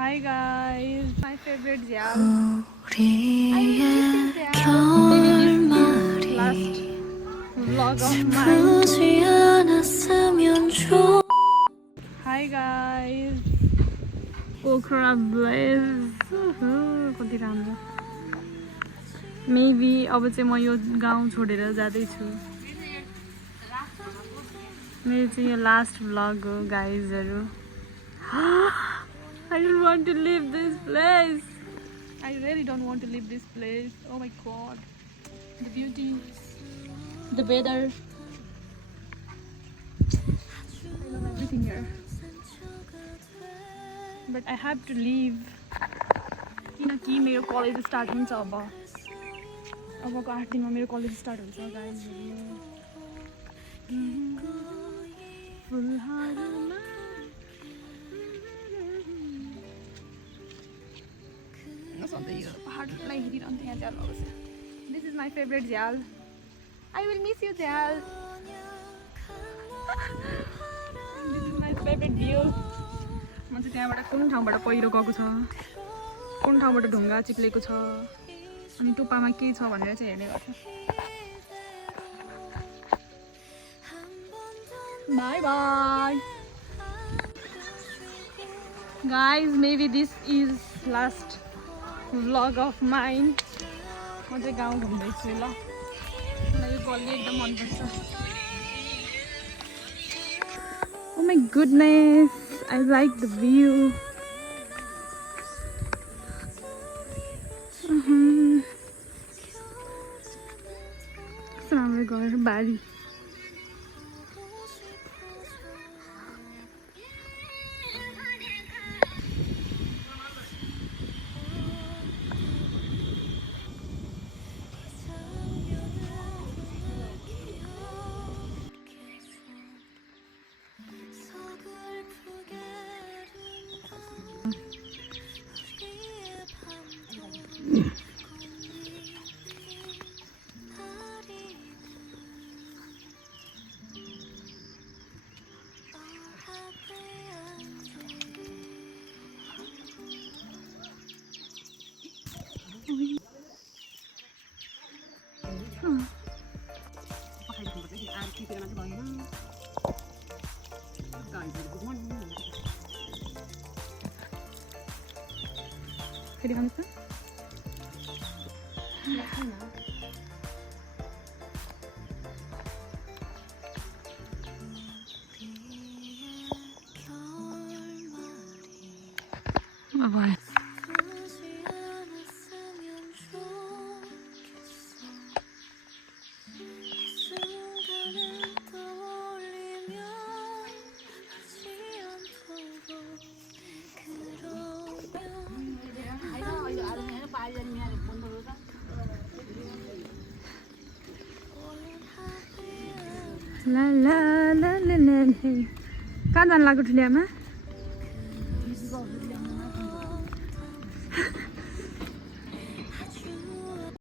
Hi guys, my favorite Zyal. I miss you, Zyal. Maybe this is last vlog of mine. Hi guys, Pokhara Blaze. कति राम्रो. Maybe अब चाहिँ म यो गाउँ छोडेर जाँदैछु. मेरो चाहिँ यो लास्ट vlog हो गाइजहरु. I don't want to leave this place. I really don't want to leave this place. Oh my god. The beauty. The weather. I love everything here. But I have to leave. किनकि मेरो college start हुन्छ अब. अबको 8 दिनमा मेरो college start हुन्छ guys. फुलहारमा This is my favorite Zyal. I will miss you, Zyal. This is my favorite view. म चाहिँ त्यहाँबाट कुन ठाउँबाट पहिरो गएको छ, कुन ठाउँबाट ढुङ्गा चिप्लेको छ, अनि टुप्पामा के छ भनेर चाहिँ हेर्ने गर्छु. Bye bye. Guys, maybe this is last vlog of mine. म चाहिँ गाउँ घुम्दैछु ल. मलाई यो गल्ली एकदम मन पर्छ. Oh my goodness, I like the view. कस्तो राम्रो घर बारी. फेरि खानुहोस् त. अब ला ला ला ला ला. कहाँ जानु लाग्यो ठुलियामा?